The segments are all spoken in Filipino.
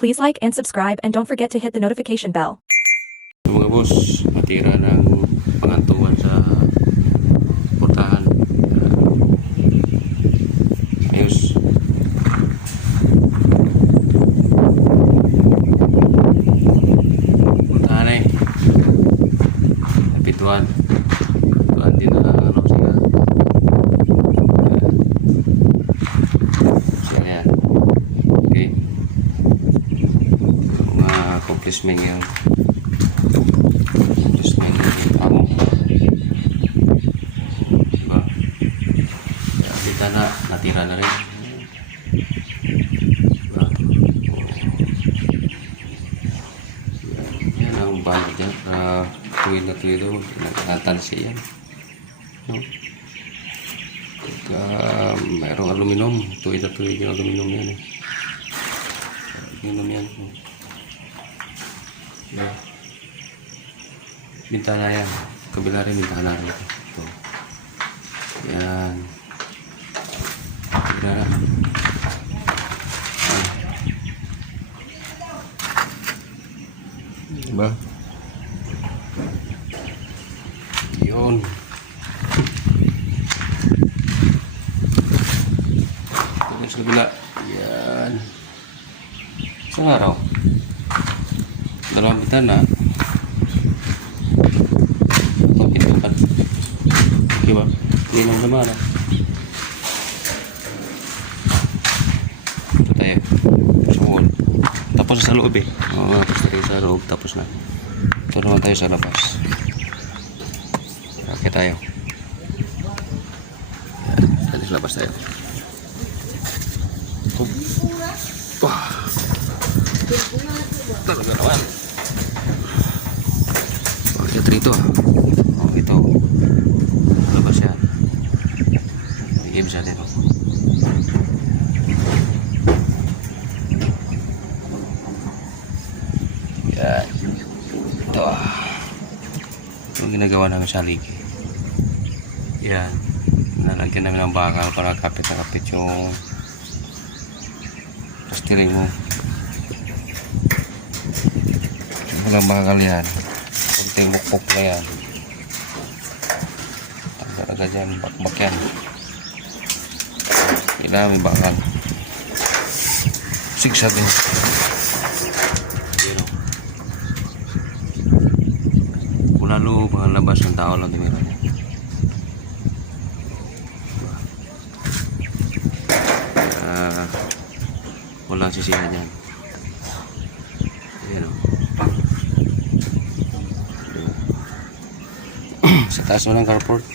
Please like and subscribe and don't forget to hit the notification bell. So mga boss, matira ng pangantuan sa portahan. Ayos. Portahan eh. Napituan. Tuan din na ano siya. Siya yan. Okay. Mga accomplishment yung amo. Diba? Kita na, natira na rin. Diba? Yan ang bago dyan. Tuwid na tuwid o. Nagkatansi yan. No? Mayroong aluminum. Tuwid na tuwid yung aluminum yan. Aluminum yan. Diba? Bintana yan. Kabila rin bintana rin. Ito. Yan. Kabila na. Diba? Yun. Ito sa kabila. Yan. Isang araw. Dalawang bintana. Diba? Hindi lang naman ah. Ito tayo sa wall. Tapos sa loob eh. Oo, tapos tayo sa loob. Tapos na. Ito naman tayo sa labas. Okay tayo. Yan. Sa labas tayo. Wah. Talaga naman. Bakit rito ah. Oh, ito. Labas yan. Bigay bisa dito. Yan. Ito ah. Ito ang ginagawa namin sa ligi. Yan. Nalagyan namin ng bakal para kapit na kapit yung pastiling mo. Walang bakal yan. Kunting mukpok na yan. Agad dyan, bakbak yan. Kailangan may bakal. Sigsag din. Pero mula loob ang labas ng tao lang dimira niya. Walang sisihan yan. Ayan o. Sa taas mo ng carport.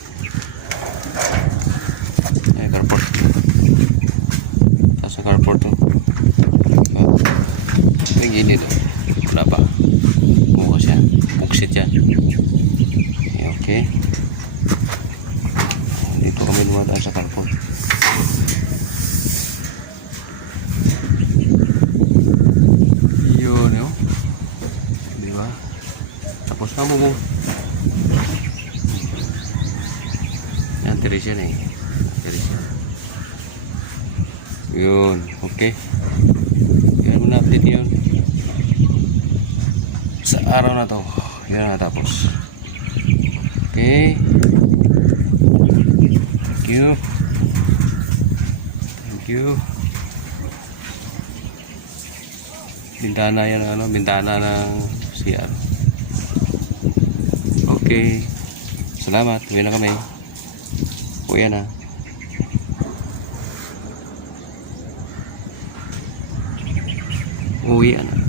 Carport. Tapos sa carport to. May gilid o. Wala pa. Bukas yan. Buksit yan. Okay. Dito kami lumadaan sa carport. Yun yun. Diba? Tapos na mo. Yan, tiris yan eh. Yun, okay. Yan mo na-update yun. Sa araw na to, yan na natapos. Okay. Thank you. Thank you. Bintana yan, ano, bintana ng CR. Okay. Salamat, uwi na kami. Uwi na. Uwi na.